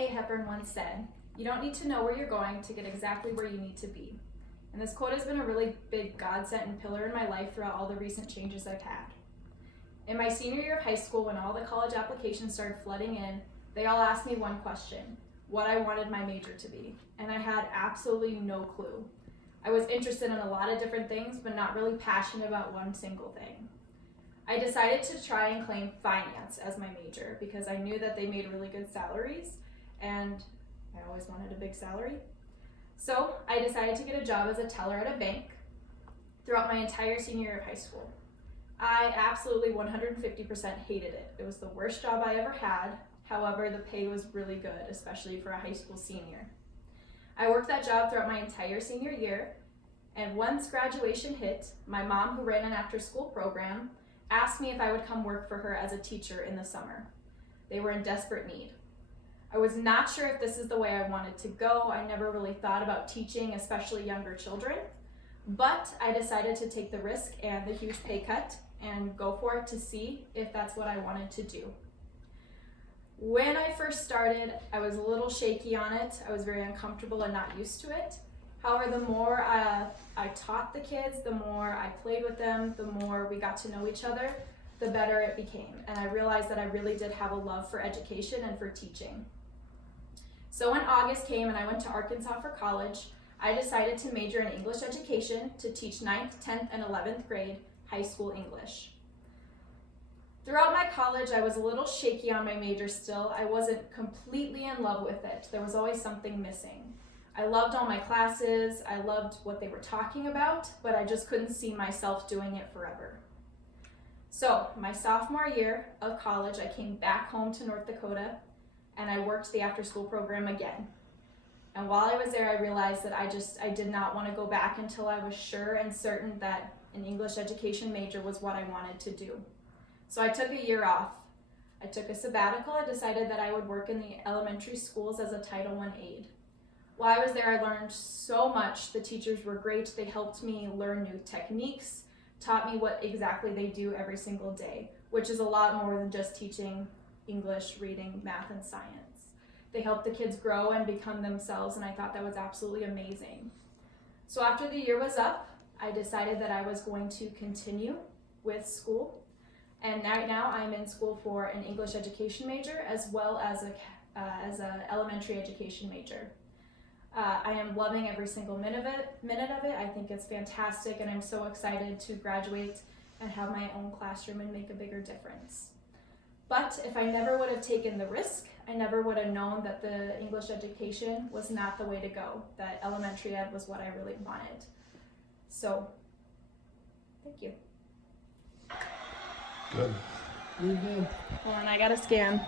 A. Hepburn once said, "You don't need to know where you're going to get exactly where you need to be." And this quote has been a really big godsend and pillar in my life throughout all the recent changes I've had. In my senior year of high school, when all the college applications started flooding in, they all asked me one question: what I wanted my major to be. And I had absolutely no clue. I was interested in a lot of different things, but not really passionate about one single thing. I decided to try and claim finance as my major because I knew that they made really good salaries, and I always wanted a big salary. So I decided to get a job as a teller at a bank throughout my entire senior year of high school. I absolutely 150% hated it. It was the worst job I ever had. However, the pay was really good, especially for a high school senior. I worked that job throughout my entire senior year, and once graduation hit, my mom, who ran an after-school program, asked me if I would come work for her as a teacher in the summer. They were in desperate need. I was not sure if this is the way I wanted to go. I never really thought about teaching, especially younger children, but I decided to take the risk and the huge pay cut and go for it to see if that's what I wanted to do. When I first started, I was a little shaky on it. I was very uncomfortable and not used to it. However, the more I taught the kids, the more I played with them, the more we got to know each other, the better it became. And I realized that I really did have a love for education and for teaching. So when August came and I went to Arkansas for college, I decided to major in English education to teach 9th, 10th, and 11th grade high school English. Throughout my college, I was a little shaky on my major still. I wasn't completely in love with it. There was always something missing. I loved all my classes, I loved what they were talking about, but I just couldn't see myself doing it forever. So, my sophomore year of college, I came back home to North Dakota and I worked the after-school program again. And while I was there, I realized that I did not want to go back until I was sure and certain that an English education major was what I wanted to do. So I took a year off. I took a sabbatical. I decided that I would work in the elementary schools as a Title I aide. While I was there, I learned so much. The teachers were great. They helped me learn new techniques, taught me what exactly they do every single day, which is a lot more than just teaching English, reading, math, and science. They helped the kids grow and become themselves, and I thought that was absolutely amazing. So after the year was up, I decided that I was going to continue with school. And right now I'm in school for an English education major as well as a elementary education major. I am loving every single minute of it. I think it's fantastic, and I'm so excited to graduate and have my own classroom and make a bigger difference. But if I never would have taken the risk, I never would have known that the English education was not the way to go, that elementary ed was what I really wanted. So, thank you. Good. You're good. Hold on, I gotta scan.